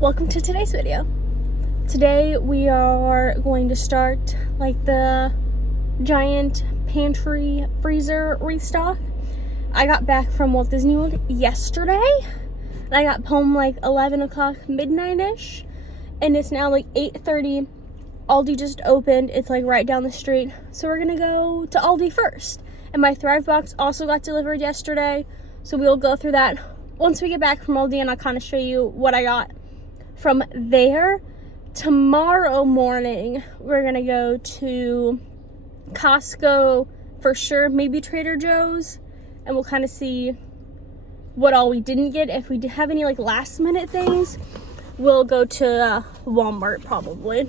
Welcome to today's video. Today we are going to start like the giant pantry freezer restock. I got back from Walt Disney World yesterday and I got home like 11 o'clock midnight-ish and it's now like 8:30. Aldi just opened. It's like right down the street. So we're gonna go to Aldi first. And my Thrive box also got delivered yesterday. So we'll go through that once we get back from Aldi and I'll kind of show you what I got from there. Tomorrow morning, we're gonna go to Costco for sure, maybe Trader Joe's, and we'll kind of see what all we didn't get. If we have any like last minute things, we'll go to Walmart probably,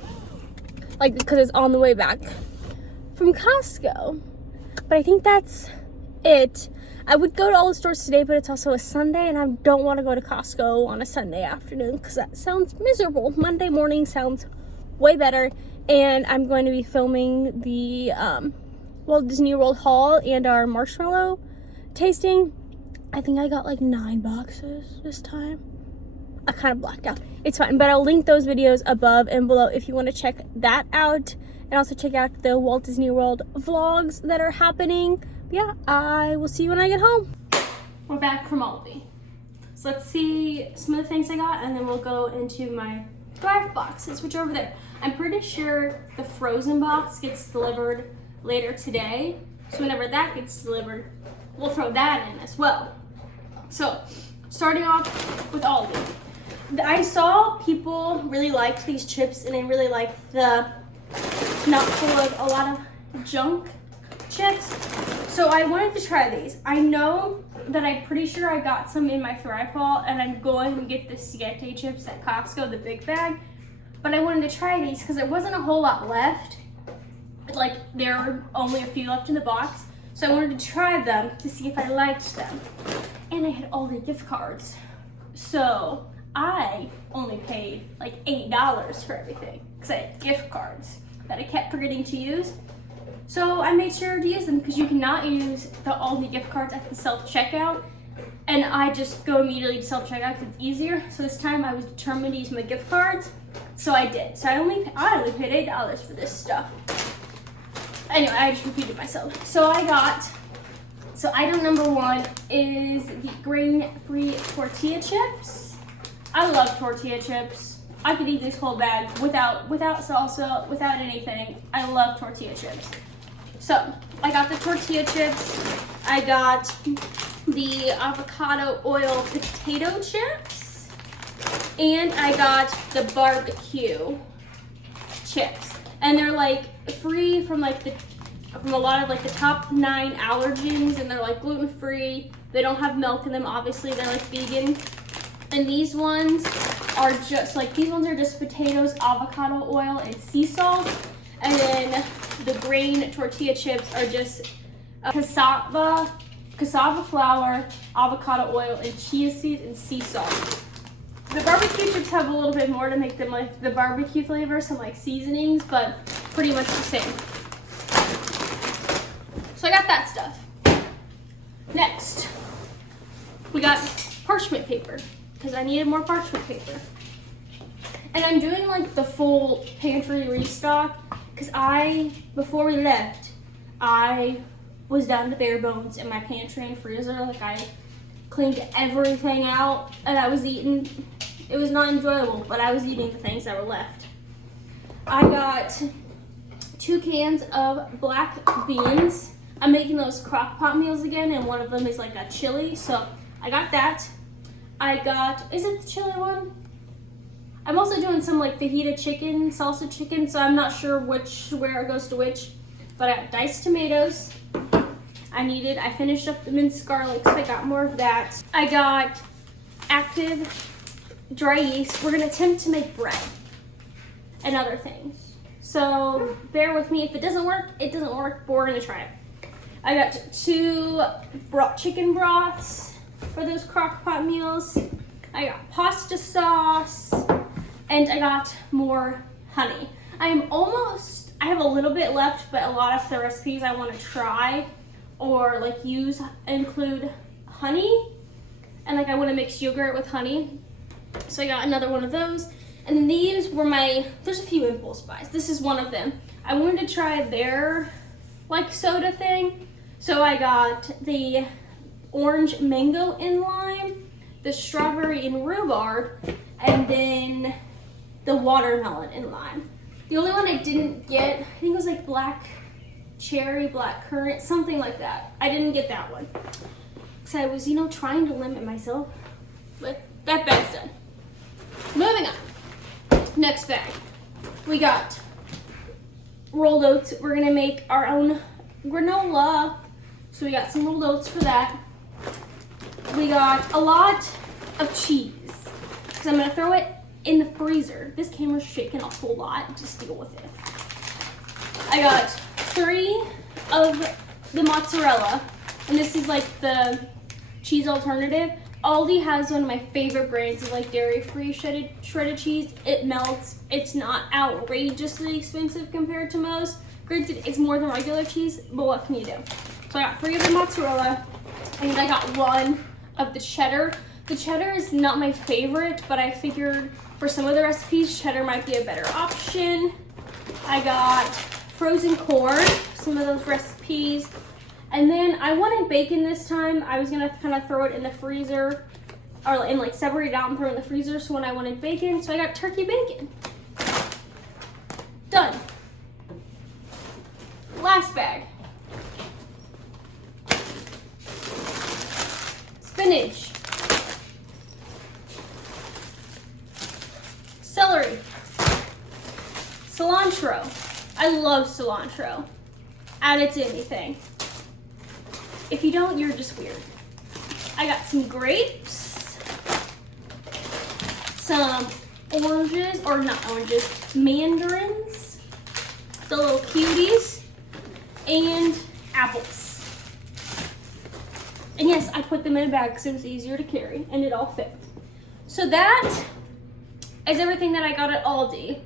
like because it's on the way back from Costco. But I think that's it. I would go to all the stores today, but it's also a Sunday, and I don't want to go to Costco on a Sunday afternoon because that sounds miserable. Monday morning sounds way better, and I'm going to be filming the Walt Disney World haul and our marshmallow tasting. I think I got like 9 boxes this time. I kind of blacked out. It's fine, but I'll link those videos above and below if you want to check that out, and also check out the Walt Disney World vlogs that are happening. Yeah, I will see you when I get home. We're back from Aldi. So let's see some of the things I got, and then we'll go into my Thrive boxes, which are over there. I'm pretty sure the frozen box gets delivered later today. So whenever that gets delivered, we'll throw that in as well. So starting off with Aldi. I saw people really liked these chips, and they really liked the not full of a lot of junk chips. So I wanted to try these. I know that I'm pretty sure I got some in my Thrive haul, and I'm going to get the Siete chips at Costco, the big bag. But I wanted to try these because there wasn't a whole lot left. Like, there were only a few left in the box. So I wanted to try them to see if I liked them. And I had all the gift cards. So I only paid like $8 for everything because I had gift cards that I kept forgetting to use. So I made sure to use them because you cannot use the Aldi gift cards at the self-checkout. And I just go immediately to self-checkout because it's easier. So this time I was determined to use my gift cards. So I did. So I only paid $8 for this stuff. Anyway, I just repeated myself. So item number 1 is the grain-free tortilla chips. I love tortilla chips. I could eat this whole bag without salsa, without anything. I love tortilla chips. So I got the tortilla chips. I got the avocado oil potato chips. And I got the barbecue chips. And they're like free from a lot of like the top 9 allergens, and they're like gluten-free. They don't have milk in them, obviously. They're like vegan. And these ones are just potatoes, avocado oil, and sea salt. And then the grain tortilla chips are just cassava flour, avocado oil, and chia seeds and sea salt. The barbecue chips have a little bit more to make them like the barbecue flavor, some like seasonings, but pretty much the same. So I got that stuff. Next, we got parchment paper because I needed more parchment paper. And I'm doing like the full pantry restock because before we left, I was down to bare bones in my pantry and freezer. Like I cleaned everything out and I was eating. It was not enjoyable, but I was eating the things that were left. I got 2 cans of black beans. I'm making those crock pot meals again, and one of them is like a chili, so I got that. Is it the chili one? I'm also doing some like fajita chicken, salsa chicken, so I'm not sure where it goes to which, but I got diced tomatoes. I finished up the minced garlic, so I got more of that. I got active dry yeast. We're gonna attempt to make bread and other things. So bear with me. If it doesn't work, it doesn't work, but we're gonna try it. I got 2 chicken broths for those crock pot meals. I got pasta sauce, and I got more honey. I have a little bit left, but a lot of the recipes I want to try or like include honey, and like I want to mix yogurt with honey. So I got another one of those. And then these were there's a few impulse buys. This is one of them. I wanted to try their like soda thing. So I got the orange mango and lime, the strawberry and rhubarb, and then the watermelon and lime. The only one I didn't get, I think it was like black cherry, black currant, something like that. I didn't get that one. Because I was, trying to limit myself. But that bag's done. Moving on. Next bag. We got rolled oats. We're gonna make our own granola. So we got some rolled oats for that. We got a lot of cheese. Because I'm gonna throw it in the freezer. This camera's shaking a whole lot. Just deal with it. I got 3 of the mozzarella. And this is like the cheese alternative. Aldi has one of my favorite brands of like dairy-free shredded cheese. It melts. It's not outrageously expensive compared to most. Granted, it's more than regular cheese, but what can you do? So I got 3 of the mozzarella, and I got 1 of the cheddar. The cheddar is not my favorite, but I figured for some of the recipes, cheddar might be a better option. I got frozen corn, some of those recipes. And then I wanted bacon this time. I was gonna kind of throw it in the freezer, or separate it out and throw it in the freezer. So when I wanted bacon, so I got turkey bacon. Done. Last bag. Spinach. Celery. Cilantro. I love cilantro. Add it to anything. If you don't, you're just weird. I got some grapes, some oranges, or not oranges, mandarins, the little cuties, and apples. And yes, I put them in a bag because it was easier to carry and it all fit. So that is everything that I got at Aldi.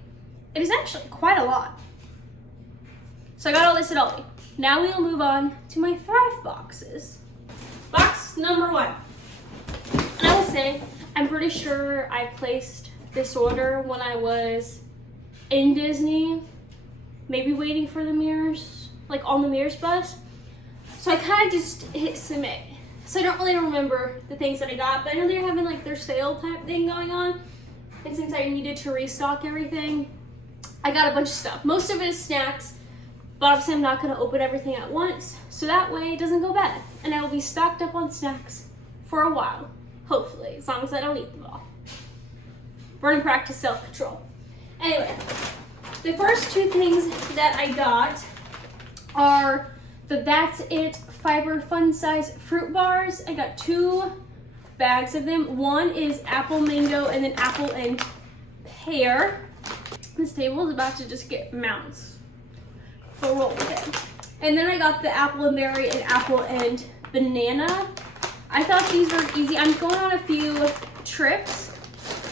It is actually quite a lot. So I got all this at Aldi. Now we'll move on to my Thrive boxes. Box number 1. And I will say, I'm pretty sure I placed this order when I was in Disney, maybe waiting for the Mirrors, like on the Mirrors bus. So I kind of just hit submit. So I don't really remember the things that I got, but I know they're having like their sale type thing going on. And since I needed to restock everything, I got a bunch of stuff. Most of it is snacks. But obviously I'm not going to open everything at once, so that way it doesn't go bad. And I will be stocked up on snacks for a while, hopefully, as long as I don't eat them all. We're going to practice self-control. Anyway, the first 2 things that I got are the That's It Fiber Fun Size Fruit Bars. I got 2 bags of them. One is apple mango and then apple and pear. This table is about to just get mounts. So roll with it. And then I got the apple and berry and apple and banana. I thought these were easy. I'm going on a few trips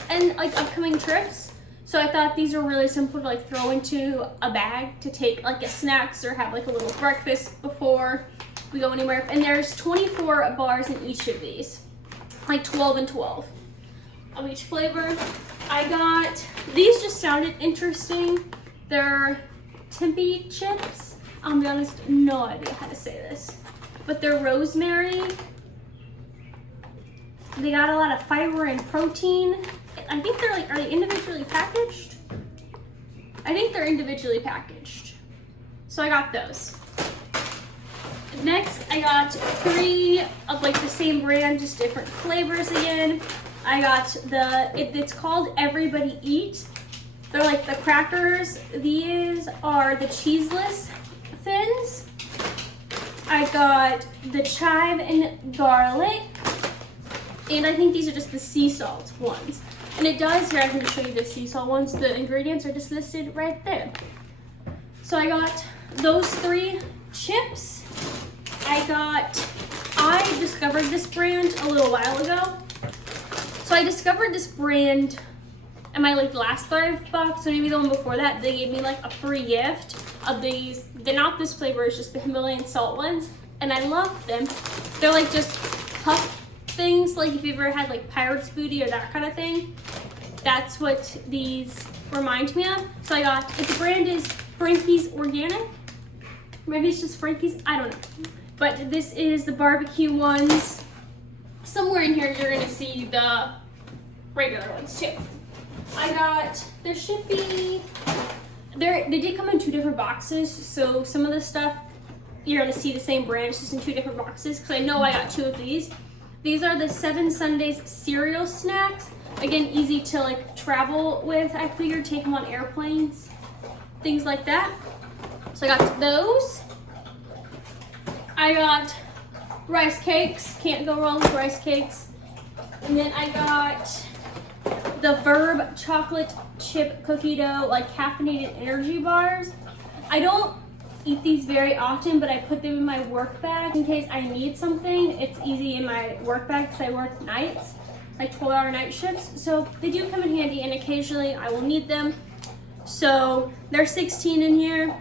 and like upcoming trips. So I thought these were really simple to like throw into a bag to take like as snacks or have like a little breakfast before we go anywhere. And there's 24 bars in each of these, like 12 and 12 of each flavor. I got, these just sounded interesting. They're Tempeh chips. I'll be honest, no idea how to say this. But they're rosemary. They got a lot of fiber and protein. I think they're like, are they individually packaged? I think they're individually packaged. So I got those. Next, I got 3 of like the same brand, just different flavors again. I got it's called Everybody Eat. They're like the crackers. These are the cheeseless thins. I got the chive and garlic. And I think these are just the sea salt ones. And it does, here I'm going to show you the sea salt ones. The ingredients are just listed right there. So I got those 3 chips. I discovered this brand a little while ago. So I discovered this brand in my like last Thrive box, or maybe the one before that. They gave me like a free gift of these. They're not this flavor, it's just the Himalayan salt ones. And I love them. They're like just puff things, like if you've ever had like Pirate's Booty or that kind of thing. That's what these remind me of. So I got, the brand is Frankie's Organic. Maybe it's just Frankie's, I don't know. But this is the barbecue ones. Somewhere in here you're gonna see the regular ones too. I got, there should be, they did come in 2 different boxes, so some of the stuff you're gonna see the same brand, it's just in 2 different boxes, because I know I got 2 of these. These are the 7 Sundays cereal snacks. Again, easy to like travel with. I figured take them on airplanes, things like that. So I got those. I got rice cakes, can't go wrong with rice cakes. And then I got the Verb chocolate chip cookie dough, like caffeinated energy bars. I don't eat these very often, but I put them in my work bag in case I need something. It's easy in my work bag because I work nights, like 12-hour night shifts. So they do come in handy, and occasionally I will need them. So there's 16 in here.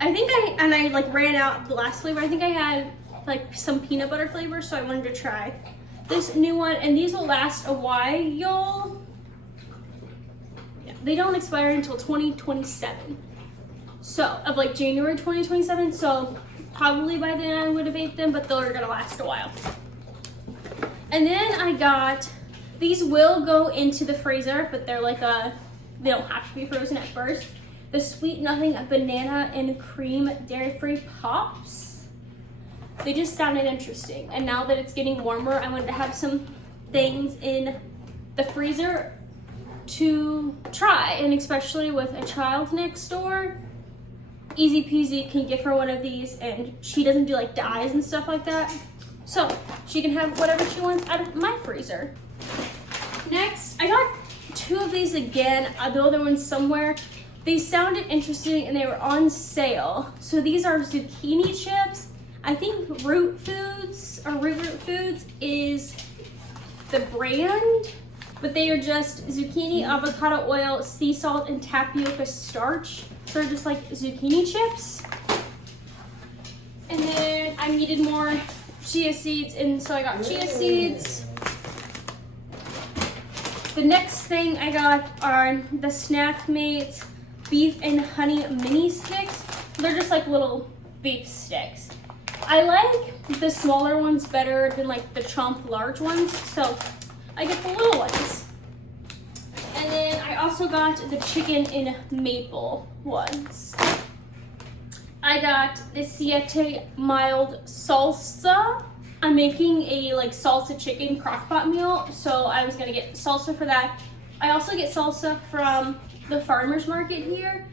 I think I like ran out the last flavor. I think I had like some peanut butter flavor, so I wanted to try this new one, and these will last a while. Yeah, they don't expire until 2027. So, of like January 2027, so probably by then I would have ate them, but they're gonna last a while. And then I got, these will go into the freezer, but they're like they don't have to be frozen at first. The Sweet Nothing Banana and Cream Dairy-Free Pops. They just sounded interesting. And now that it's getting warmer, I wanted to have some things in the freezer to try, and especially with a child next door, easy peasy, can give her one of these, and she doesn't do like dyes and stuff like that. So she can have whatever she wants out of my freezer. Next, I got 2 of these again, the other one's somewhere. They sounded interesting and they were on sale. So these are zucchini chips. I think Root Foods is the brand, but they are just zucchini, avocado oil, sea salt, and tapioca starch. So they're just like zucchini chips. And then I needed more chia seeds, and so I got chia seeds. The next thing I got are the Snack Mates beef and honey mini sticks. They're just like little beef sticks. I like the smaller ones better than like the chomp large ones, so I get the little ones. And then I also got the chicken in maple ones. I got the Siete mild salsa. I'm making a like salsa chicken crock-pot meal, so I was gonna get salsa for that. I also get salsa from the farmer's market here,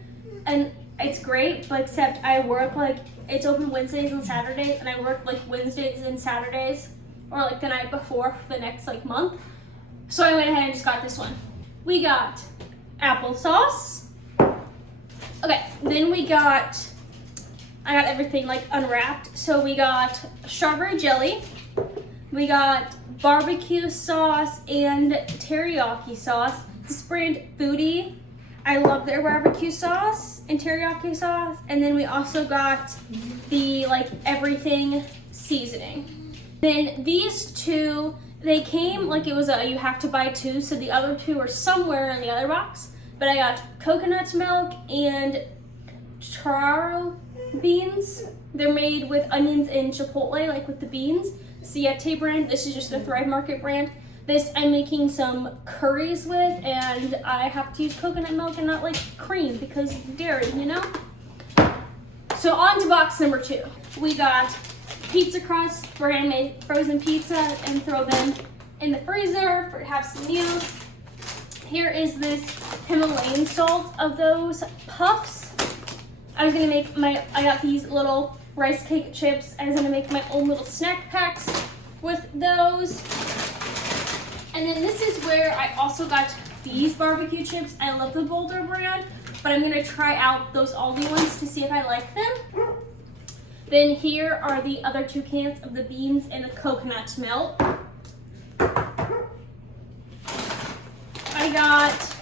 and it's great, but except I work like, it's open Wednesdays and Saturdays, and I work like Wednesdays and Saturdays, or like the night before for the next like month. So I went ahead and just got this one. We got applesauce. Okay, then I got everything like unwrapped. So we got strawberry jelly, we got barbecue sauce and teriyaki sauce. This brand Foodie, I love their barbecue sauce and teriyaki sauce. And then we also got the like everything seasoning. Then these 2, they came like it was you have to buy 2, so the other 2 are somewhere in the other box. But I got coconut milk and taro beans. They're made with onions and chipotle, like with the beans. Siete brand. This is just the Thrive Market brand. This I'm making some curries with, and I have to use coconut milk and not like cream because dairy, you know? So on to box number 2. We got pizza crust. We're gonna make frozen pizza and throw them in the freezer for to have some meals. Here is this Himalayan salt of those puffs. I was gonna make I got these little rice cake chips. I was gonna make my own little snack packs with those. And then this is where I also got these barbecue chips. I love the Boulder brand, but I'm gonna try out those Aldi ones to see if I like them. Then here are the other 2 cans of the beans and the coconut milk. I got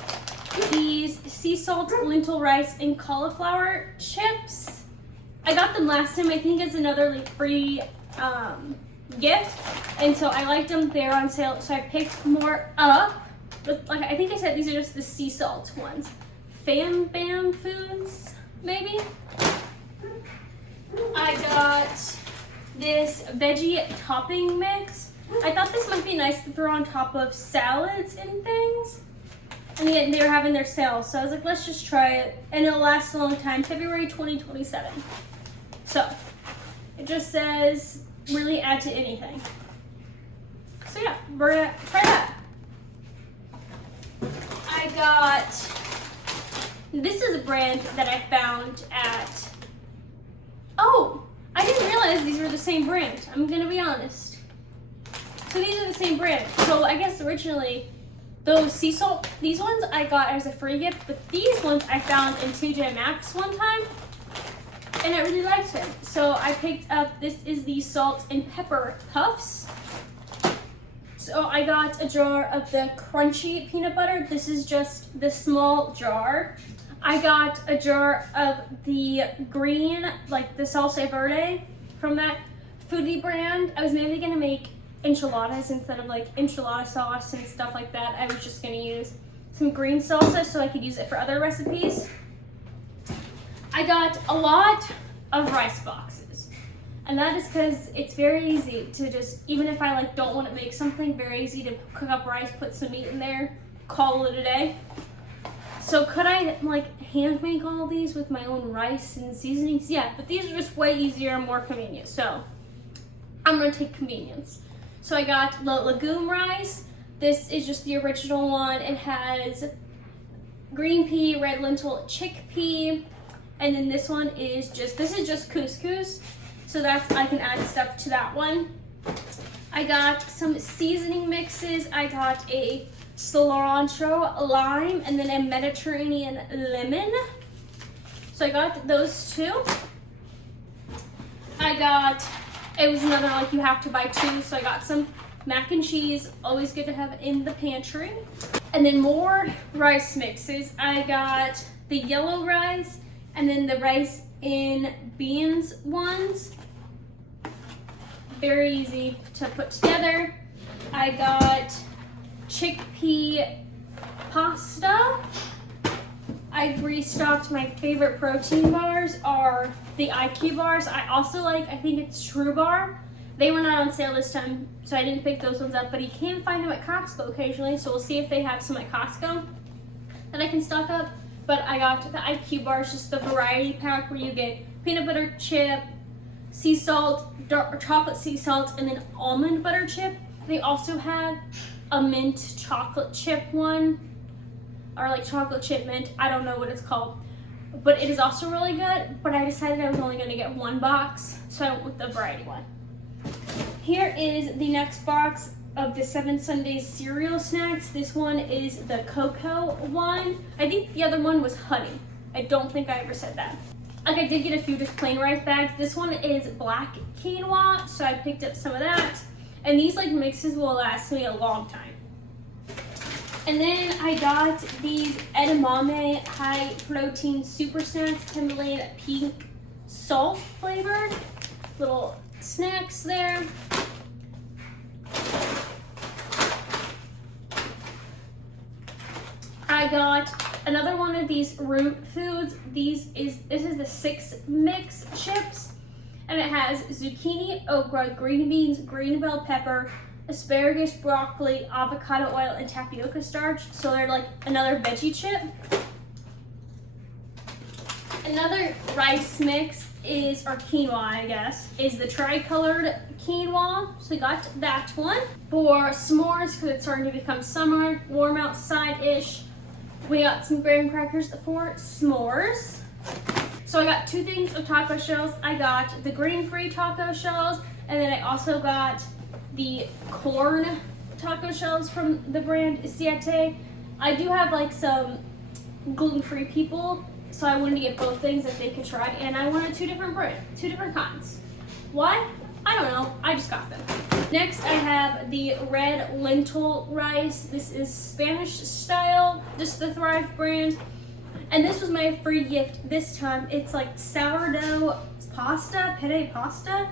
these sea salt, lentil rice, and cauliflower chips. I got them last time. I think it's another like free gift, and so I liked them. They're on sale, so I picked more up. But like I think I said, these are just the sea salt ones. Fam Bam Foods, maybe. I got this veggie topping mix. I thought this might be nice to throw on top of salads and things. And yet they were having their sale, so I was like, let's just try it. And it'll last a long time, February 2027. So, it just says, really add to anything. So yeah, we're gonna try that. I got, this is a brand that I found at, oh, I didn't realize these were the same brand. I'm gonna be honest. So these are the same brand. So I guess originally, those sea salt, these ones I got as a free gift, but these ones I found in TJ Maxx one time, and I really liked them. So I picked up, this is the salt and pepper puffs. So I got a jar of the crunchy peanut butter. This is just the small jar. I got a jar of the green, like the salsa verde from that foodie brand. I was mainly gonna make enchiladas instead of like enchilada sauce and stuff like that. I was just gonna use some green salsa so I could use it for other recipes. I got a lot of rice boxes, and that is because it's very easy to just, even if I like don't want to make something, very easy to cook up rice, put some meat in there, call it a day. So could I like hand make all these with my own rice and seasonings? Yeah, but these are just way easier and more convenient. So I'm gonna take convenience. So I got the legume rice. This is just the original one. It has green pea, red lentil, chickpea, and then this one is just, this is just couscous. So that's, I can add stuff to that one. I got some seasoning mixes. I got a cilantro, lime, and then a Mediterranean lemon. So I got those two. I got, it was another like you have to buy two, so I got some mac and cheese, always good to have in the pantry. And then more rice mixes. I got the yellow rice and then the rice in beans ones. Very easy to put together. I got chickpea pasta. I restocked. My favorite protein bars are the IQ bars. I also like, I think it's True Bar. They were not on sale this time, so I didn't pick those ones up, but you can find them at Costco occasionally, so we'll see if they have some at Costco that I can stock up. But I got the IQ bars, just the variety pack where you get peanut butter chip, sea salt, dark chocolate sea salt, and then almond butter chip. They also have a mint chocolate chip one, or like chocolate chip mint, I don't know what it's called, but it is also really good. But I decided I was only going to get one box, so I went with the variety one. Here is the next box of the 7 Sundays cereal snacks. This one is the cocoa one. I think the other one was honey. I don't think I ever said that. Like, I did get a few just plain rice bags. This one is black quinoa, so I picked up some of that. And these like mixes will last me a long time. And then I got these edamame high protein super snacks, Timberland pink salt flavored. Little snacks there. I got another one of these root foods. This is the 6 mix chips, and it has zucchini, okra, green beans, green bell pepper, asparagus, broccoli, avocado oil, and tapioca starch. So they're like another veggie chip. Another rice mix is, or quinoa I guess, is the tricolored quinoa. So we got that one. For s'mores, because it's starting to become summer, warm outside-ish, we got some graham crackers for s'mores. So I got 2 things of taco shells. I got the grain-free taco shells, and then I also got the corn taco shells from the brand Siete. I do have like some gluten-free people, so I wanted to get both things that they could try, and I wanted 2 different kinds. Why? I don't know, I just got them. Next, I have the red lentil rice. This is Spanish style, just the Thrive brand. And this was my free gift this time. It's like sourdough pasta, penne pasta.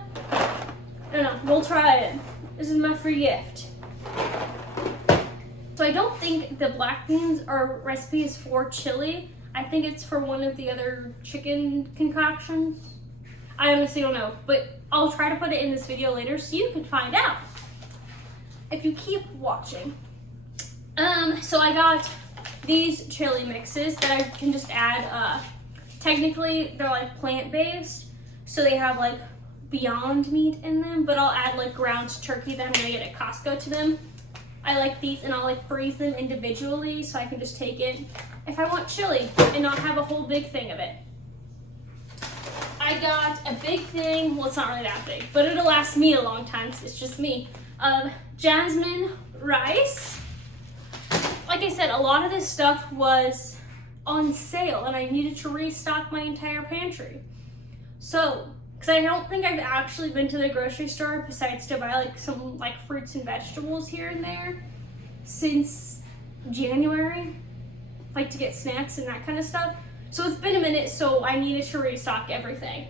don't know, we'll try it. This is my free gift. So I don't think the black beans recipe is for chili. I think it's for one of the other chicken concoctions. I honestly don't know, but I'll try to put it in this video later so you can find out if you keep watching. So I got these chili mixes that I can just add. Technically, they're like plant-based, so they have like Beyond Meat in them, but I'll add like ground turkey that I'm gonna get at Costco to them. I like these, and I'll like freeze them individually so I can just take it if I want chili and not have a whole big thing of it. I got a big thing, well, it's not really that big, but it'll last me a long time because it's just me, of jasmine rice. Like I said, a lot of this stuff was on sale and I needed to restock my entire pantry. So, because I don't think I've actually been to the grocery store besides to buy like some like fruits and vegetables here and there since January, like to get snacks and that kind of stuff. So it's been a minute, so I needed to restock everything.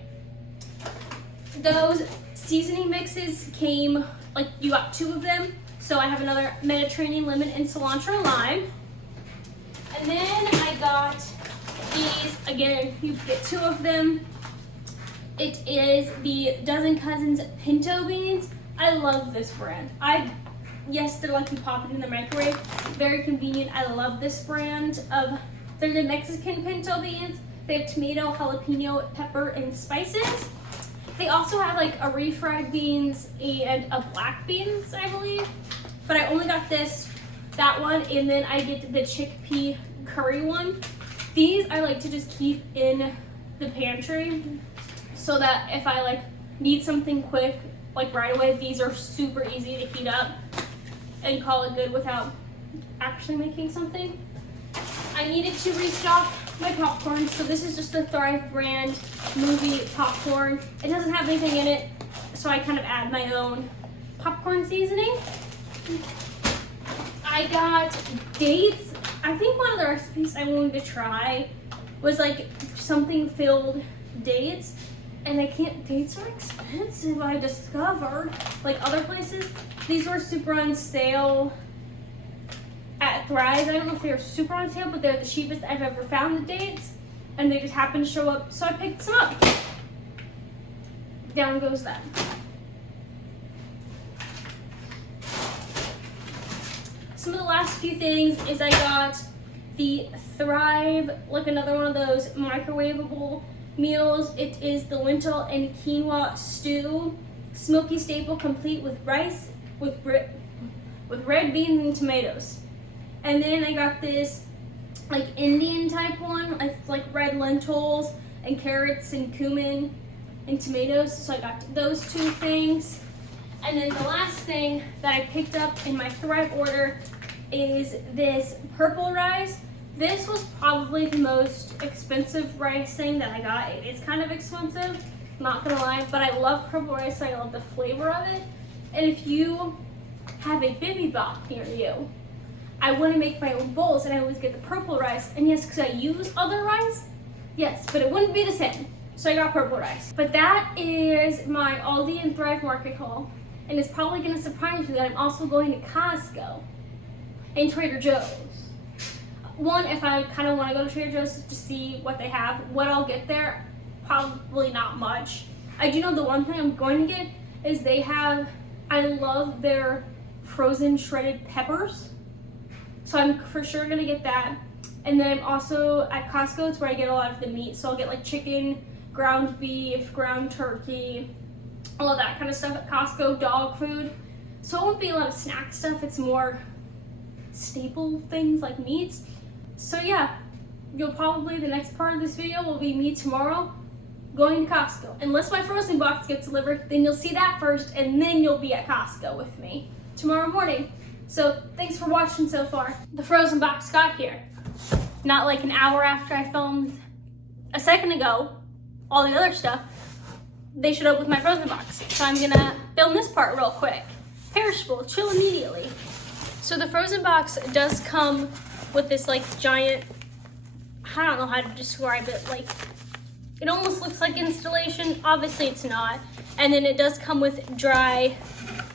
Those seasoning mixes came, like you got 2 of them. So I have another Mediterranean lemon and cilantro lime. And then I got these, again, you get 2 of them. It is the Dozen Cousins pinto beans. I love this brand. Yes, they're like you pop it in the microwave. Very convenient. I love this brand of, they're the Mexican pinto beans. They have tomato, jalapeno, pepper, and spices. They also have like a refried beans and a black beans, I believe. But I only got that one, and then I get the chickpea curry one. These I like to just keep in the pantry so that if I like need something quick, like right away, these are super easy to heat up and call it good without actually making something. I needed to restock my popcorn, so this is just the Thrive brand movie popcorn. It doesn't have anything in it, so I kind of add my own popcorn seasoning. I got dates. I think one of the recipes I wanted to try was like something filled dates, and dates are expensive, I discovered, like other places. These were super on sale at Thrive. I don't know if they were super on sale, but they're the cheapest I've ever found the dates, and they just happened to show up, so I picked some up. Down goes that. Some of the last few things is I got the Thrive, like another one of those microwavable meals. It is the lentil and quinoa stew, smoky staple complete with rice, with red beans and tomatoes. And then I got this like Indian type one, like red lentils and carrots and cumin and tomatoes. So I got those 2 things. And then the last thing that I picked up in my Thrive order is this purple rice. This was probably the most expensive rice thing that I got. It is kind of expensive, not gonna lie, but I love purple rice, so I love the flavor of it. And if you have a bibimbap near you, I want to make my own bowls, and I always get the purple rice. And yes, because I use other rice, yes, but it wouldn't be the same. So I got purple rice. But that is my Aldi and Thrive Market haul. And it's probably going to surprise you that I'm also going to Costco and Trader Joe's. One, if I kind of want to go to Trader Joe's to see what they have, what I'll get there, probably not much. I do know the one thing I'm going to get is they have, I love their frozen shredded peppers. So I'm for sure going to get that. And then I'm also at Costco, it's where I get a lot of the meat. So I'll get like chicken, ground beef, ground turkey, all of that kind of stuff at Costco, dog food. So it won't be a lot of snack stuff. It's more staple things like meats. So yeah, you'll probably, the next part of this video will be me tomorrow going to Costco. Unless my frozen box gets delivered, then you'll see that first, and then you'll be at Costco with me tomorrow morning. So thanks for watching so far. The frozen box got here. Not like an hour after I filmed a second ago, all the other stuff, they showed up with my frozen box. So I'm gonna film this part real quick. Perishable, chill immediately. So the frozen box does come with this like giant, I don't know how to describe it, like It almost looks like installation. Obviously it's not. And then it does come with dry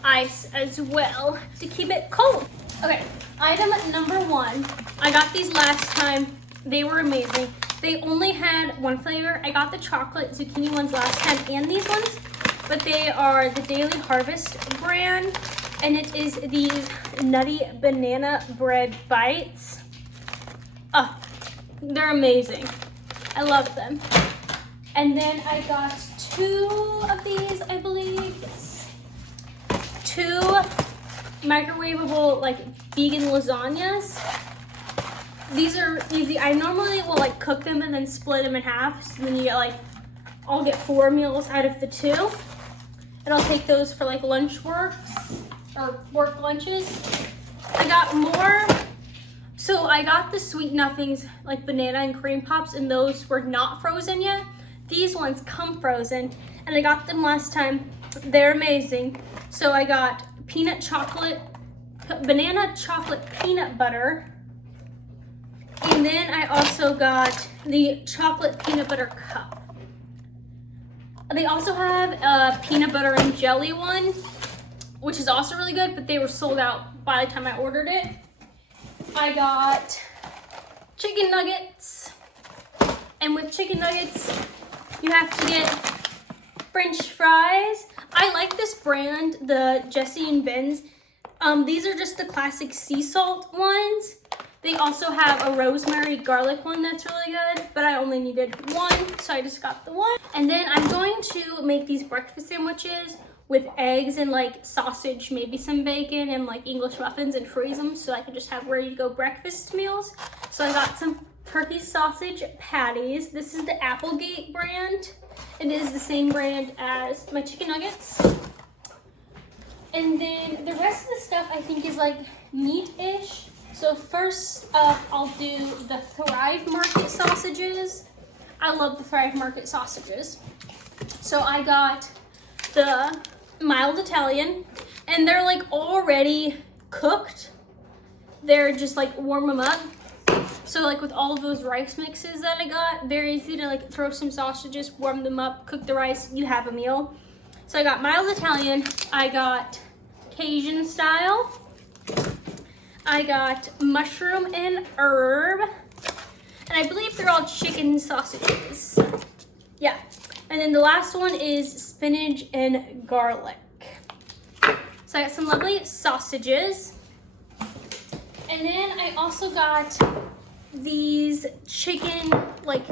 ice as well to keep it cold. Okay, item number 1. I got these last time. They were amazing. They only had one flavor. I got the chocolate zucchini ones last time and these ones, but they are the Daily Harvest brand, and it is these nutty banana bread bites. Oh, they're amazing. I love them. And then I got 2 of these, I believe. Yes. 2 microwavable like vegan lasagnas. These are easy. I normally will like cook them and then split them in half. So then you get like, I'll get 4 meals out of the 2. And I'll take those for like lunch works or work lunches. I got more. So I got the Sweet Nothings like banana and cream pops, and those were not frozen yet. These ones come frozen, and I got them last time. They're amazing. So I got banana chocolate peanut butter. And then I also got the chocolate peanut butter cup. They also have a peanut butter and jelly one, which is also really good, but they were sold out by the time I ordered it. I got chicken nuggets. And with chicken nuggets, you have to get French fries. I like this brand, the Jessie and Ben's. These are just the classic sea salt ones. They also have a rosemary garlic one that's really good, but I only needed 1, so I just got the 1. And then I'm going to make these breakfast sandwiches with eggs and like sausage, maybe some bacon and like English muffins, and freeze them so I can just have ready to go breakfast meals. So I got some turkey sausage patties. This is the Applegate brand. It is the same brand as my chicken nuggets. And then the rest of the stuff I think is like meat-ish. So first up, I'll do the Thrive Market sausages. I love the Thrive Market sausages. So I got the mild Italian, and they're like already cooked. They're just like warm them up. So like with all of those rice mixes that I got, very easy to like throw some sausages, warm them up, cook the rice, you have a meal. So I got mild Italian, I got Cajun style, I got mushroom and herb, and I believe they're all chicken sausages. Yeah, and then the last one is spinach and garlic. So I got some lovely sausages. And then I also got these chicken, like,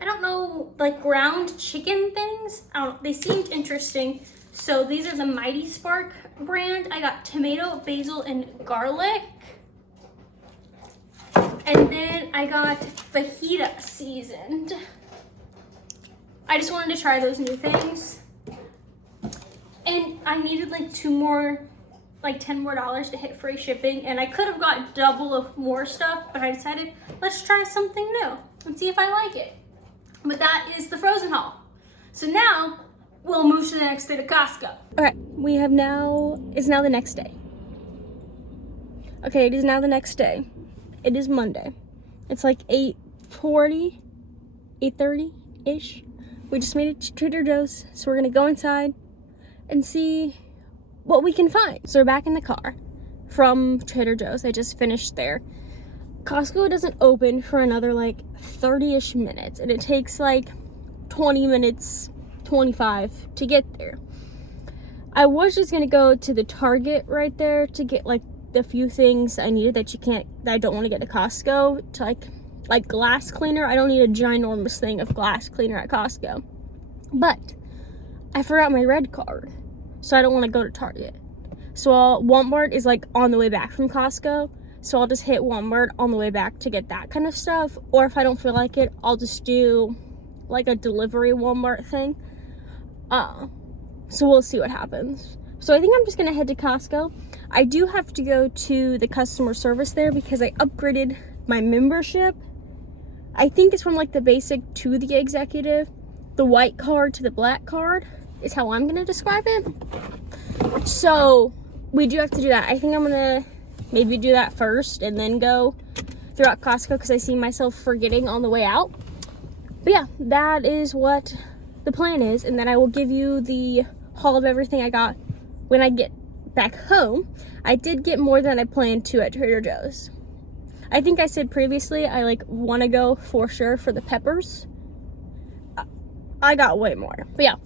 I don't know, like ground chicken things. I don't know, they seemed interesting. So these are the Mighty Spark brand. I got tomato, basil, and garlic. And then I got fajita seasoned. I just wanted to try those new things. And I needed like 2 more, like $10 more to hit free shipping. And I could have got double of more stuff, but I decided, let's try something new and see if I like it. But that is the frozen haul. So now we'll move to the next day to Costco. Okay, it's now the next day. Okay, it is now the next day. It is Monday. It's like 8:30-ish. We just made it to Trader Joe's, so we're gonna go inside and see what we can find. So we're back in the car from Trader Joe's. I just finished there. Costco doesn't open for another like 30-ish minutes, and it takes like 20 minutes, 25 to get there. I was just gonna go to the Target right there to get like the few things I needed that I don't want to get at Costco, to like glass cleaner. I don't need a ginormous thing of glass cleaner at Costco. But I forgot my red card, so I don't want to go to Target. So Walmart is like on the way back from Costco, so I'll just hit Walmart on the way back to get that kind of stuff. Or if I don't feel like it, I'll just do like a delivery Walmart thing. So we'll see what happens. So I think I'm just gonna head to Costco. I do have to go to the customer service there because I upgraded my membership. I think it's from like the basic to the executive. The white card to the black card is how I'm gonna describe it. So we do have to do that. I think I'm gonna maybe do that first and then go throughout Costco because I see myself forgetting on the way out. But yeah, that is what the plan is, and then I will give you the haul of everything I got when I get back home. I did get more than I planned to at Trader Joe's. I think I said previously I want to go for sure for the peppers. I got way more. But yeah,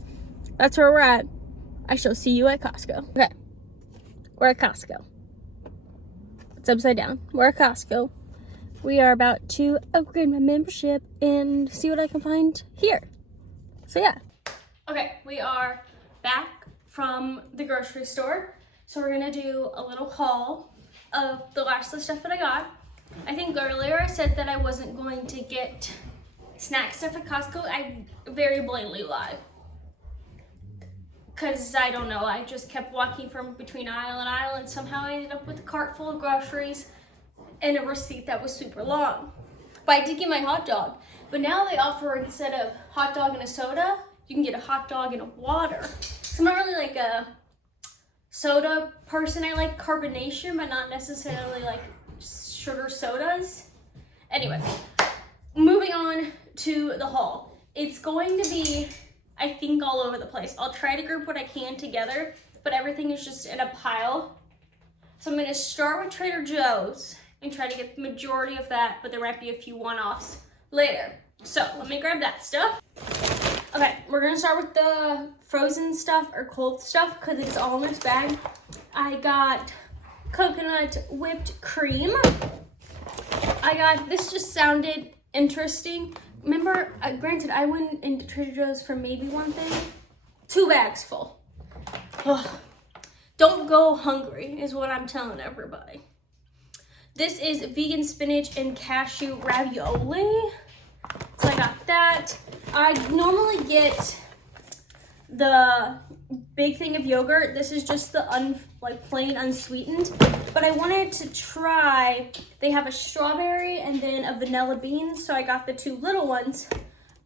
that's where we're at. I shall see you at Costco. Okay, we're at Costco. It's upside down. We're at Costco. We are about to upgrade my membership and see what I can find here. So yeah. Okay, we are back from the grocery store. So we're gonna do a little haul of the last of the stuff that I got. I think earlier I said that I wasn't going to get snack stuff at Costco. I very blatantly lied. Cause I don't know, I just kept walking from between aisle and aisle and somehow I ended up with a cart full of groceries and a receipt that was super long. But I did get my hot dog. But now they offer, instead of hot dog and a soda, you can get a hot dog and a water. So I'm not really like a soda person. I like carbonation, but not necessarily like sugar sodas. Anyway, moving on to the haul. It's going to be, I think, all over the place. I'll try to group what I can together, but everything is just in a pile. So I'm gonna start with Trader Joe's and try to get the majority of that, but there might be a few one-offs later. So let me grab that stuff. Okay, we're gonna start with the frozen stuff or cold stuff because it's all in this bag. I got coconut whipped cream. This just sounded interesting. Remember, granted, I went into Trader Joe's for maybe one thing. 2 bags full. Ugh. Don't go hungry is what I'm telling everybody. This is vegan spinach and cashew ravioli. So I got that. I normally get the big thing of yogurt. This is just the plain unsweetened. But I wanted to try, they have a strawberry and then a vanilla bean. So I got the 2 little ones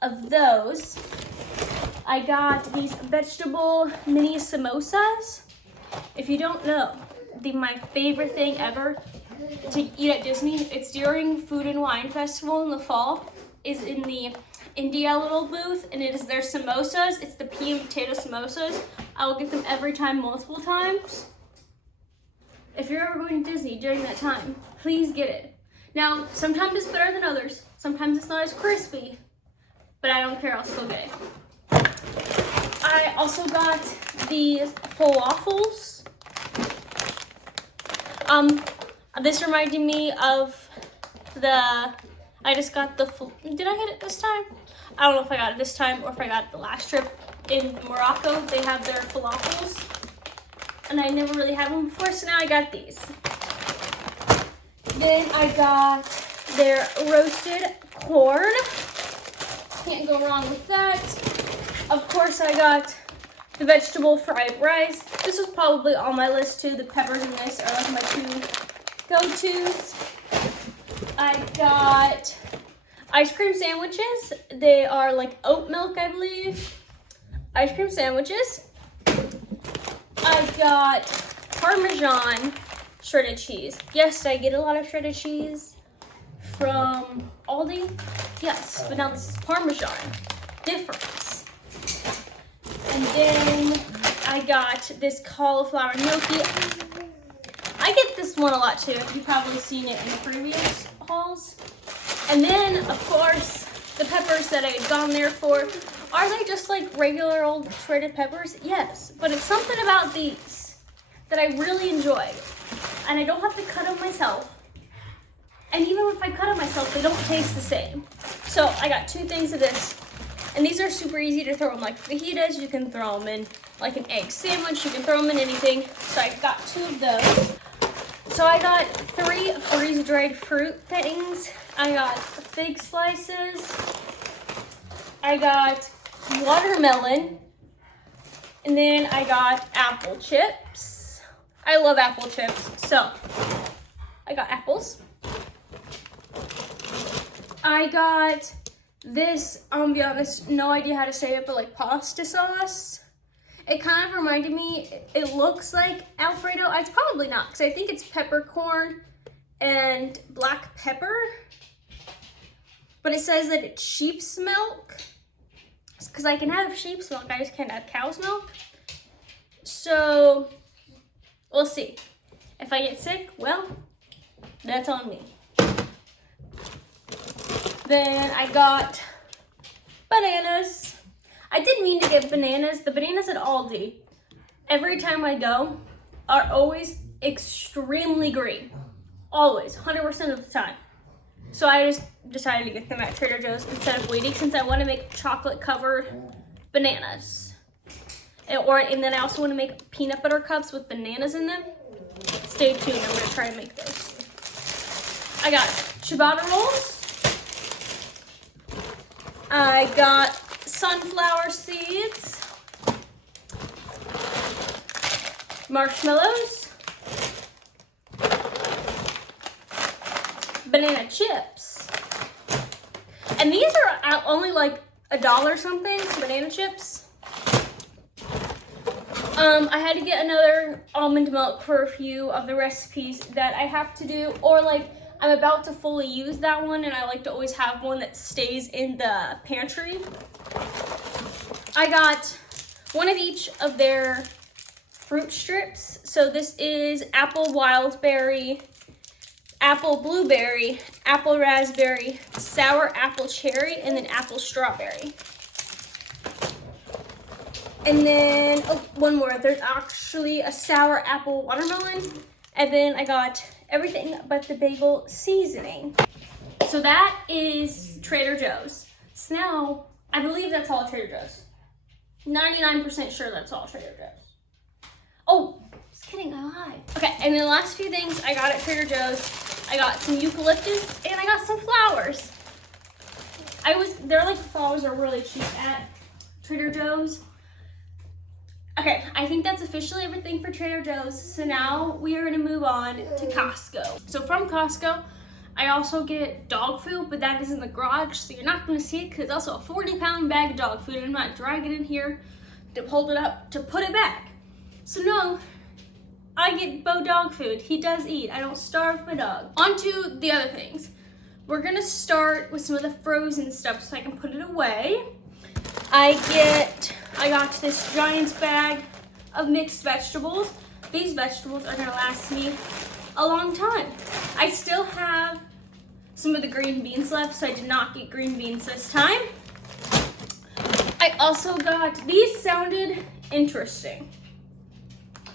of those. I got these vegetable mini samosas. If you don't know, my favorite thing ever to eat at Disney, it's during Food and Wine Festival in the fall, is in the India little booth, and it is their samosas. It's the pea and potato samosas. I will get them every time, multiple times. If you're ever going to Disney during that time, please get it. Now, sometimes it's better than others. Sometimes it's not as crispy, but I don't care, I'll still get it. I also got these falafels. This reminded me of I just got did I get it this time? I don't know if I got it this time or if I got it the last trip in Morocco. They have their falafels, and I never really had one before, so now I got these. Then I got their roasted corn. Can't go wrong with that. Of course, I got the vegetable fried rice. This was probably on my list too. The peppers in this are like my 2 go-tos. I got ice cream sandwiches. They are like oat milk, I believe. Ice cream sandwiches. I got Parmesan shredded cheese. Yes, I get a lot of shredded cheese from Aldi. Yes, but now this is Parmesan. Difference. And then I got this cauliflower gnocchi. I get this one a lot too. You've probably seen it in the previous hauls. And then, of course, the peppers that I had gone there for. Are they just like regular old shredded peppers? Yes, but it's something about these that I really enjoy. And I don't have to cut them myself. And even if I cut them myself, they don't taste the same. So I got 2 things of this. And these are super easy to throw in like fajitas. You can throw them in like an egg sandwich. You can throw them in anything. So I got 2 of those. So I got 3 freeze-dried fruit things. I got fig slices. I got watermelon. And then I got apple chips. I love apple chips. So I got apples. I got this, I'll be honest, no idea how to say it, but like pasta sauce. It kind of reminded me, it looks like Alfredo. It's probably not, because I think it's peppercorn and black pepper. but it says that it's sheep's milk. Because I can have sheep's milk, I just can't have cow's milk. So, we'll see. If I get sick, well, that's on me. Then I got bananas. I didn't mean to get bananas. The bananas at Aldi, every time I go, are always extremely green. Always, 100% of the time. So I just decided to get them at Trader Joe's instead of waiting, since I want to make chocolate covered bananas. And then I also want to make peanut butter cups with bananas in them. Stay tuned, I'm going to try to make those. I got ciabatta rolls. I got sunflower seeds, marshmallows, banana chips, and these are only like $1 something, banana chips. I had to get another almond milk for a few of the recipes that I have to do, or like I'm about to fully use that one, and I like to always have one that stays in the pantry. I got one of each of their fruit strips. So this is apple wildberry, apple blueberry, apple raspberry, sour apple cherry, and then apple strawberry. And then, oh, one more. There's actually a sour apple watermelon. And then I got everything but the bagel seasoning. So that is Trader Joe's. So now, I believe that's all Trader Joe's. 99% sure that's all Trader Joe's. Oh, just kidding, I lied. Okay, and then the last few things I got at Trader Joe's, I got some eucalyptus and I got some flowers. They're like flowers are really cheap at Trader Joe's. Okay, I think that's officially everything for Trader Joe's. So now we are gonna move on to Costco. So from Costco, I also get dog food, but that is in the garage, so you're not gonna see it because it's also a 40-pound bag of dog food. And I'm not dragging it in here to hold it up to put it back. So no, I get Bo dog food. He does eat. I don't starve my dog. On to the other things. We're gonna start with some of the frozen stuff so I can put it away. I got this giant bag of mixed vegetables. These vegetables are gonna last me a long time. I still have some of the green beans left, so I did not get green beans this time. I also got, these sounded interesting.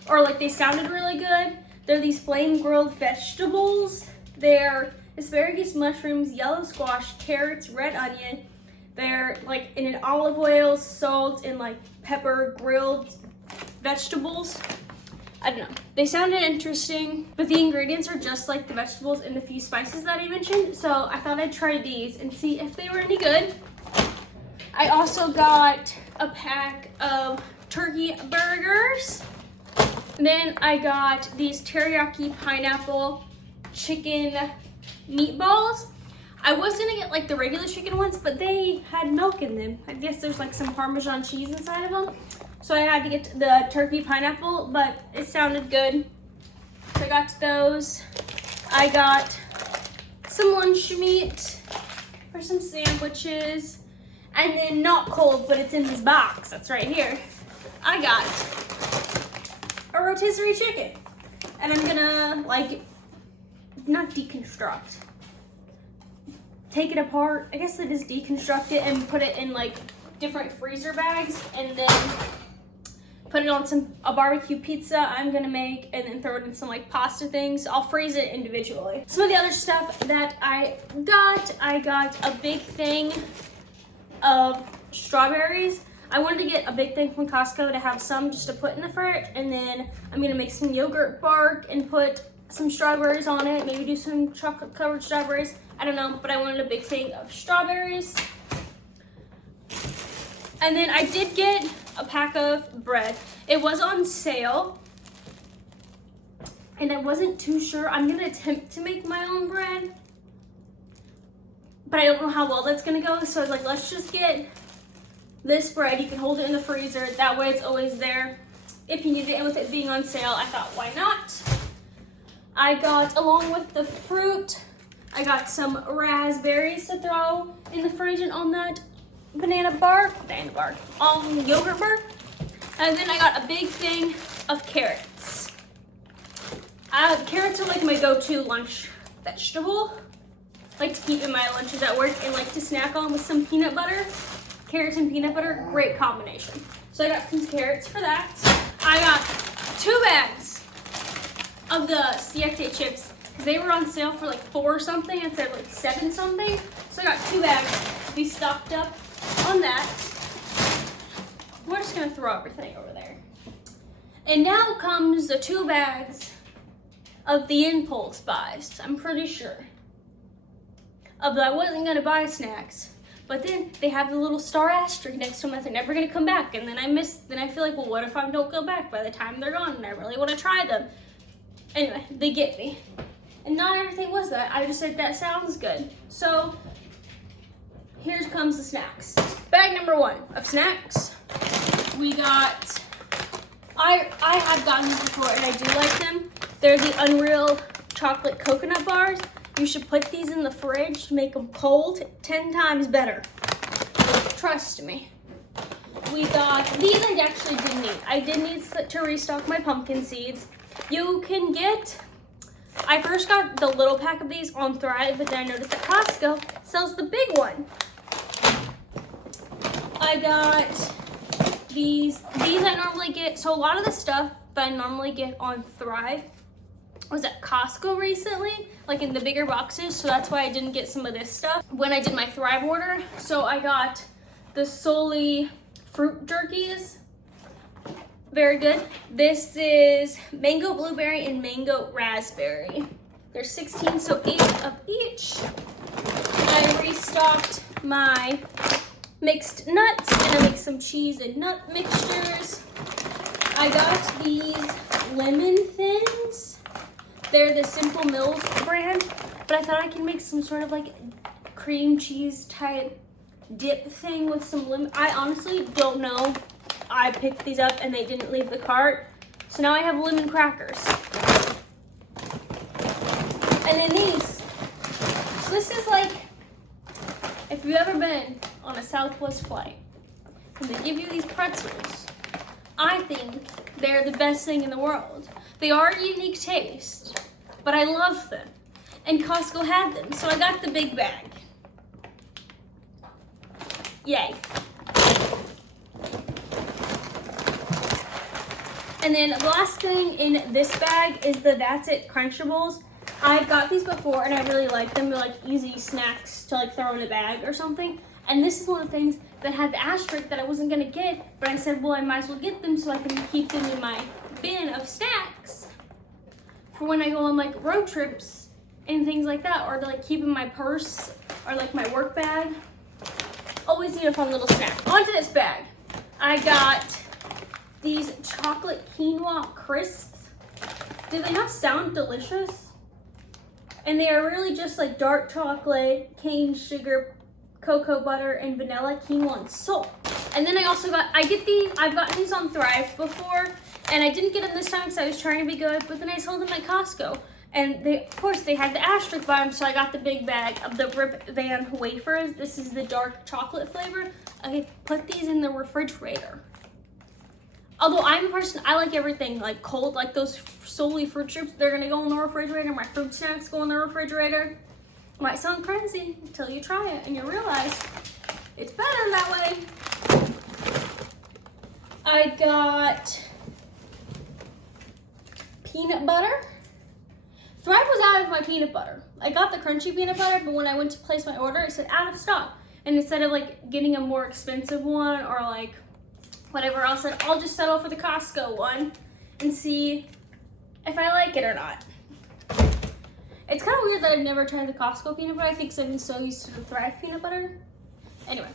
Or like they sounded really good. They're these flame grilled vegetables. They're asparagus, mushrooms, yellow squash, carrots, red onion. They're like in an olive oil, salt, and like pepper grilled vegetables. I don't know. They sounded interesting, but the ingredients are just like the vegetables and the few spices that I mentioned. So I thought I'd try these and see if they were any good. I also got a pack of turkey burgers. Then I got these teriyaki pineapple chicken meatballs. I was gonna get like the regular chicken ones, but they had milk in them. I guess there's like some Parmesan cheese inside of them. So I had to get the turkey pineapple, but it sounded good. So I got those. I got some lunch meat for some sandwiches. And then not cold, but it's in this box that's right here. I got a rotisserie chicken. And I'm gonna like, not deconstruct. Take it apart. I guess it is deconstruct it and put it in like different freezer bags, and then put it on a barbecue pizza I'm gonna make, and then throw it in some like pasta things. I'll freeze it individually. Some of the other stuff that I got a big thing of strawberries. I wanted to get a big thing from Costco to have some just to put in the fridge, and then I'm gonna make some yogurt bark and put some strawberries on it, maybe do some chocolate covered strawberries. I don't know, but I wanted a big thing of strawberries. And then I did get a pack of bread. It was on sale, and I wasn't too sure. I'm gonna attempt to make my own bread, but I don't know how well that's gonna go. So I was like, let's just get this bread. You can hold it in the freezer. That way it's always there if you need it. And with it being on sale, I thought, why not? I got, along with the fruit, I got some raspberries to throw in the fridge and on that banana bar, on yogurt bar. And then I got a big thing of carrots. Carrots are like my go-to lunch vegetable. I like to keep in my lunches at work and like to snack on with some peanut butter. Carrots and peanut butter, great combination. So I got some carrots for that. I got 2 bags of the Siete chips because they were on sale for like 4 something instead of like 7 something. So I got 2 bags to be stocked up on that. We're just gonna throw everything over there. And now comes the 2 bags of the impulse buys, I'm pretty sure. I wasn't gonna buy snacks, but then they have the little star asterisk next to them that they're never gonna come back. And then I feel like, well, what if I don't go back by the time they're gone and I really wanna try them? Anyway, they get me. And not everything was that. I just said that sounds good. So here comes the snacks. Bag number 1 of snacks. We got, I have gotten these before and I do like them. They're the Unreal chocolate coconut bars. You should put these in the fridge to make them cold 10 times better. Trust me. We got, these I actually didn't need. I did need to restock my pumpkin seeds. You can get, I first got the little pack of these on Thrive, but then I noticed that Costco sells the big one. I got these I normally get, so a lot of the stuff that I normally get on Thrive was at Costco recently, like in the bigger boxes, so that's why I didn't get some of this stuff when I did my Thrive order. So I got the Solely fruit jerkies, very good. This is mango blueberry and mango raspberry. There's 16, so 8 of each. I restocked my mixed nuts, and I make some cheese and nut mixtures. I got these lemon thins. They're the Simple Mills brand, but I thought I could make some sort of like cream cheese type dip thing with some lemon. I honestly don't know. I picked these up and they didn't leave the cart. So now I have lemon crackers. And then these. So this is like, if you've ever been on a Southwest flight and they give you these pretzels, I think they're the best thing in the world. They are a unique taste, but I love them. And Costco had them, so I got the big bag. Yay. And then the last thing in this bag is the That's It Crunchables. I've got these before and I really like them. They're like easy snacks to like throw in a bag or something. And this is one of the things that had the asterisk that I wasn't gonna get, but I said, well, I might as well get them so I can keep them in my bin of snacks for when I go on like road trips and things like that, or to like keep in my purse or like my work bag. Always need a fun little snack. Onto this bag. I got these chocolate quinoa crisps. Do they not sound delicious? And they are really just like dark chocolate, cane sugar, cocoa butter, and vanilla, quinoa, and salt. And then I also got, I've gotten these on Thrive before, and I didn't get them this time because I was trying to be good, but then I sold them at Costco. And they, of course, they had the asterisk by them, so I got the big bag of the Rip Van wafers. This is the dark chocolate flavor. I put these in the refrigerator. Although I'm a person, I like everything like cold, like those Solely fruit chips, they're gonna go in the refrigerator. My fruit snacks go in the refrigerator. Might sound crazy until you try it and you realize it's better that way. I got peanut butter. Thrive was out of my peanut butter. I got the crunchy peanut butter, but when I went to place my order, it said out of stock. And instead of like getting a more expensive one or like whatever else, I'll just settle for the Costco one and see if I like it or not. It's kind of weird that I've never tried the Costco peanut butter. I think because I've been so used to the Thrive peanut butter. Anyway,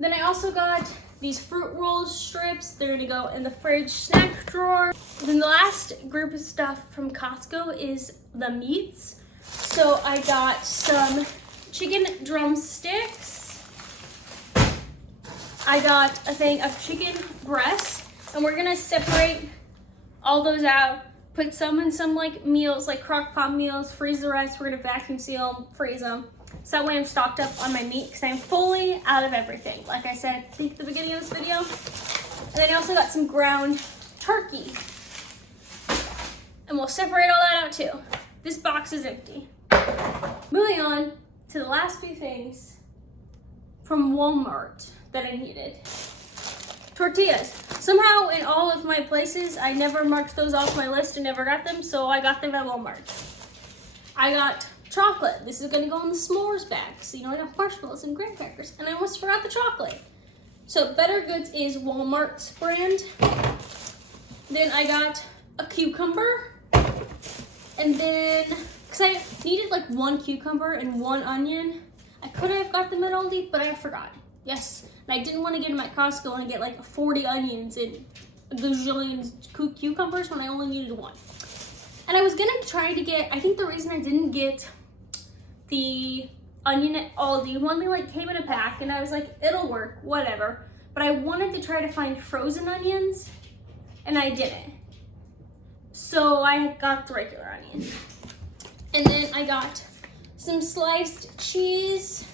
then I also got these fruit rolls strips. They're gonna go in the fridge snack drawer. Then the last group of stuff from Costco is the meats. So I got some chicken drumsticks. I got a thing of chicken breasts, and we're gonna separate all those out, Put some in some like meals, like crock pot meals, freeze the rest. We're gonna vacuum seal, freeze them. So that way I'm stocked up on my meat because I'm fully out of everything. Like I said, I think at the beginning of this video. And then I also got some ground turkey. And we'll separate all that out too. This box is empty. Moving on to the last few things from Walmart that I needed. Tortillas. Somehow in all of my places, I never marked those off my list and never got them, so I got them at Walmart. I got chocolate. This is gonna go in the s'mores bag. So I got marshmallows and graham crackers, and I almost forgot the chocolate. So Better Goods is Walmart's brand. Then I got a cucumber, and then, cause I needed like 1 cucumber and 1 onion. I could have got them at Aldi, but I forgot. Yes, and I didn't want to get them at Costco and get like 40 onions and a gazillion cucumbers when I only needed 1. And I was gonna try to get, I think the reason I didn't get the onion at Aldi, one they like came in a pack and I was like, it'll work, whatever. But I wanted to try to find frozen onions and I didn't. So I got the regular onion. And then I got some sliced cheese.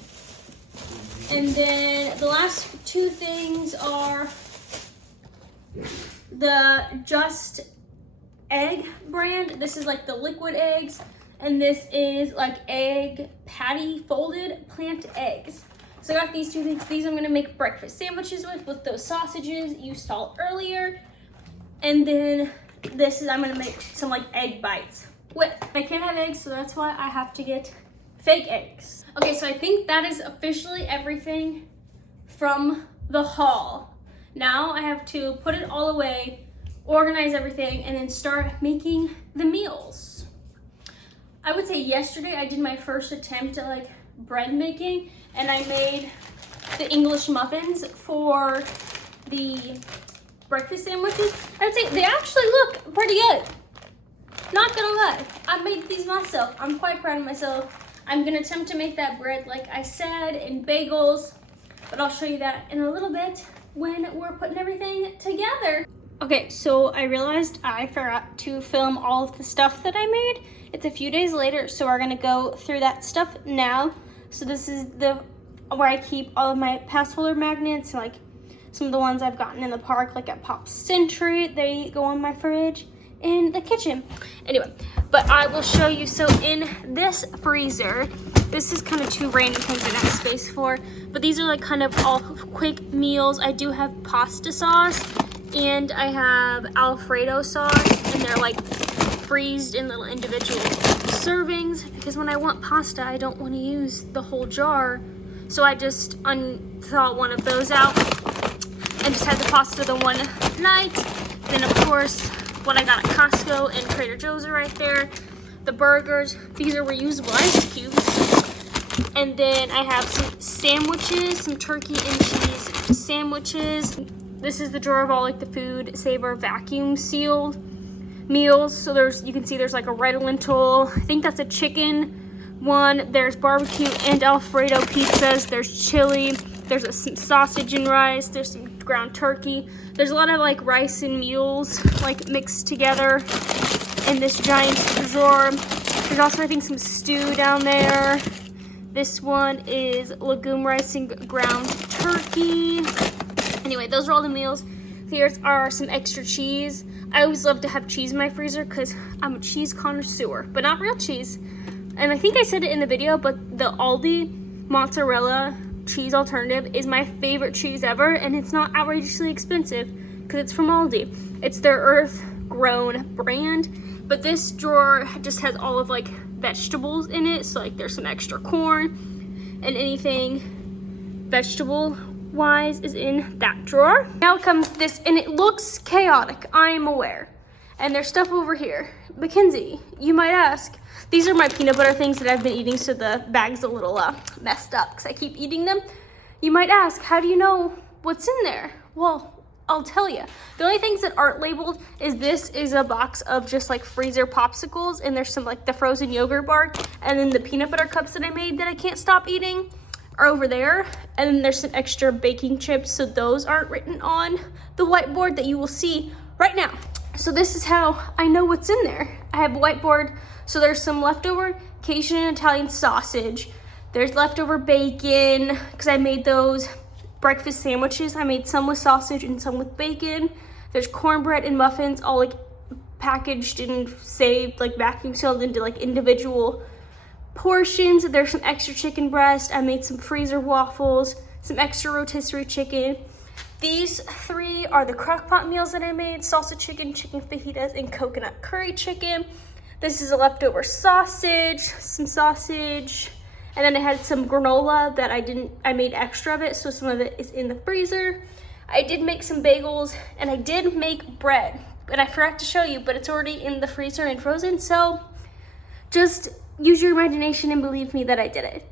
And then the last 2 things are the Just Egg brand. This is like the liquid eggs, and this is like egg patty folded plant eggs. So I got these 2 things. These I'm gonna make breakfast sandwiches with those sausages you saw earlier. And then this is, I'm gonna make some like egg bites with. I can't have eggs, so that's why I have to get fake eggs. Okay, so I think that is officially everything from the haul. Now I have to put it all away, organize everything, and then start making the meals. I would say yesterday I did my first attempt at like bread making, and I made the English muffins for the breakfast sandwiches. I would say they actually look pretty good. Not gonna lie, I made these myself. I'm quite proud of myself. I'm gonna attempt to make that bread like I said in bagels, but I'll show you that in a little bit when we're putting everything together. Okay, so I realized I forgot to film all of the stuff that I made. It's a few days later, so we're gonna go through that stuff now. So this is where I keep all of my pass holder magnets, like some of the ones I've gotten in the park, like at Pop's Century. They go on my fridge in the kitchen. Anyway, but I will show you. So in this freezer, this is kind of 2 random things I have space for, but these are like kind of all quick meals. I do have pasta sauce and I have Alfredo sauce, and they're like freezed in little individual servings because when I want pasta, I don't want to use the whole jar. So I just unthaw one of those out and just had the pasta the one night. Then of course, what I got at Costco and Trader Joe's are right there. The burgers, these are reusable ice cubes. And then I have some sandwiches, some turkey and cheese sandwiches. This is the drawer of all like the Food Saver vacuum sealed meals. So you can see there's like a red lentil, I think that's a chicken one. There's barbecue and Alfredo pizzas. There's chili. There's some sausage and rice. There's some ground turkey. There's a lot of like rice and meals like mixed together in this giant drawer. There's also I think some stew down there. This one is legume rice and ground turkey. Anyway, those are all the meals. Here are some extra cheese. I always love to have cheese in my freezer because I'm a cheese connoisseur, but not real cheese. And I think I said it in the video, but the Aldi mozzarella cheese alternative is my favorite cheese ever, and it's not outrageously expensive because it's from Aldi. It's their earth grown brand, but this drawer just has all of like vegetables in it. So like there's some extra corn and anything vegetable wise is in that drawer. Now comes this, and it looks chaotic, I am aware. And there's stuff over here. Mackenzie, you might ask, these are my peanut butter things that I've been eating, so the bag's a little messed up because I keep eating them. You might ask, how do you know what's in there? Well, I'll tell you. The only things that aren't labeled is this is a box of just like freezer popsicles, and there's some like the frozen yogurt bar, and then the peanut butter cups that I made that I can't stop eating are over there. And then there's some extra baking chips, so those aren't written on the whiteboard that you will see right now. So this is how I know what's in there. I have a whiteboard, so there's some leftover Cajun and Italian sausage. There's leftover bacon, because I made those breakfast sandwiches. I made some with sausage and some with bacon. There's cornbread and muffins, all like packaged and saved, like vacuum sealed into like individual portions. There's some extra chicken breast. I made some freezer waffles, some extra rotisserie chicken. These 3 are the crock pot meals that I made: salsa chicken, chicken fajitas, and coconut curry chicken. This is a leftover sausage, some sausage, and then I had some granola that I made extra of it, so some of it is in the freezer. I did make some bagels, and I did make bread, and I forgot to show you, but it's already in the freezer and frozen, so just use your imagination and believe me that I did it.